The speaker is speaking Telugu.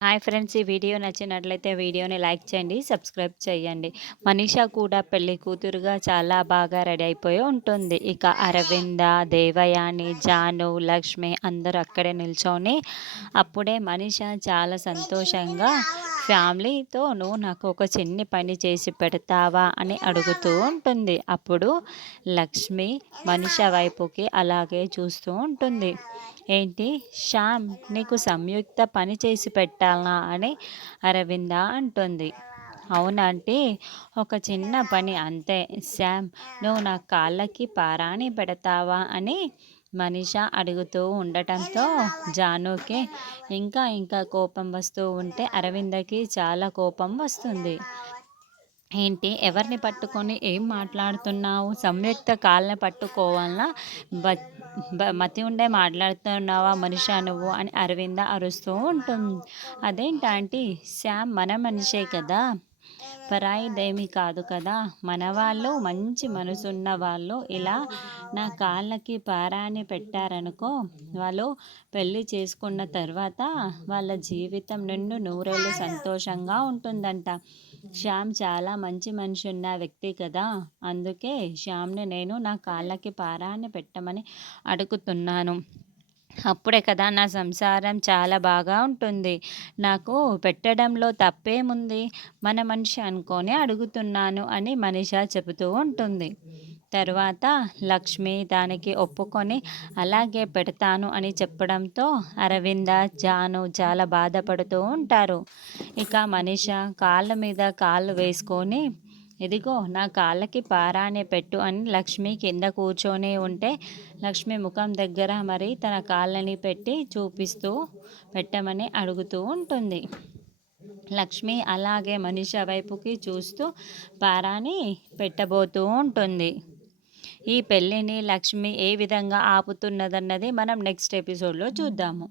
హాయ్ ఫ్రెండ్స్, ఈ వీడియో నచ్చినట్లయితే వీడియోని లైక్ చేయండి, సబ్స్క్రైబ్ చేయండి. మనీషా కూడా పెళ్లి కూతురుగా చాలా బాగా రెడీ అయిపోయి ఉంటుంది. ఇక అరవింద, దేవయాని, జాను, లక్ష్మి అందరూ అక్కడే నిల్చొని అప్పుడే మనీషా చాలా సంతోషంగా ఫ్యామిలీతో "నువ్వు నాకు ఒక చిన్ని పని చేసి పెడతావా" అని అడుగుతూ ఉంటుంది. అప్పుడు లక్ష్మి మనీషా వైపుకి అలాగే చూస్తూ ఉంటుంది. "ఏంటి శ్యామ్, నీకు సంయుక్త పని చేసి పెట్టాలనా" అని అరవింద అంటుంది. "అవునంటే ఒక చిన్న పని అంతే శ్యామ్, నువ్వు నా కాళ్ళకి పారాణి పెడతావా" అని మనీషా అడుగుతూ ఉండటంతో జానుకి ఇంకా ఇంకా కోపం వస్తూ ఉంటే అరవిందకి చాలా కోపం వస్తుంది. "ఏంటి, ఎవరిని పట్టుకొని ఏం మాట్లాడుతున్నావు? సంయుక్త కాళ్ళని పట్టుకోవాలనా? బ మతి ఉండే మాట్లాడుతున్నావా మనిషా నువ్వు" అని అరవింద అరుస్తూ ఉంటుంది. "అదేంటి శ్యామ్ మన మనిషే కదా, పరాయిదేమీ కాదు కదా. మన వాళ్ళు, మంచి మనసున్న వాళ్ళు ఇలా నా కాళ్ళకి పారాని పెట్టారనుకో, వాళ్ళు పెళ్ళి చేసుకున్న తర్వాత వాళ్ళ జీవితం నిండు నూరేళ్ళు సంతోషంగా ఉంటుందంట. శ్యామ్ చాలా మంచి మనిషి ఉన్న వ్యక్తి కదా, అందుకే శ్యామ్ని నేను నా కాళ్ళకి పారాని పెట్టమని అడుగుతున్నాను. అప్పుడే కదా నా సంసారం చాలా బాగా ఉంటుంది. నాకు పెట్టడంలో తప్పేముంది? మన మనిషి అనుకోని అడుగుతున్నాను" అని మనీషా చెబుతూ ఉంటుంది. తర్వాత లక్ష్మి దానికి ఒప్పుకొని అలాగే పెడతాను అని చెప్పడంతో అరవింద, జాను చాలా బాధపడుతూ ఉంటారు. ఇక మనీషా కాళ్ళ మీద కాళ్ళు వేసుకొని "ఇదిగో నా కాళ్ళకి పారాని పెట్టు" అని లక్ష్మి కింద కూర్చొని ఉంటే లక్ష్మి ముఖం దగ్గర మరి తన కాళ్ళని పెట్టి చూపిస్తూ పెట్టమని అడుగుతూ ఉంటుంది. లక్ష్మి అలాగే మనీషా వైపుకి చూస్తూ పారాని పెట్టబోతూ ఉంటుంది. ఈ పెళ్ళిని లక్ష్మి ఏ విధంగా ఆపుతున్నదన్నది మనం నెక్స్ట్ ఎపిసోడ్లో చూద్దాము.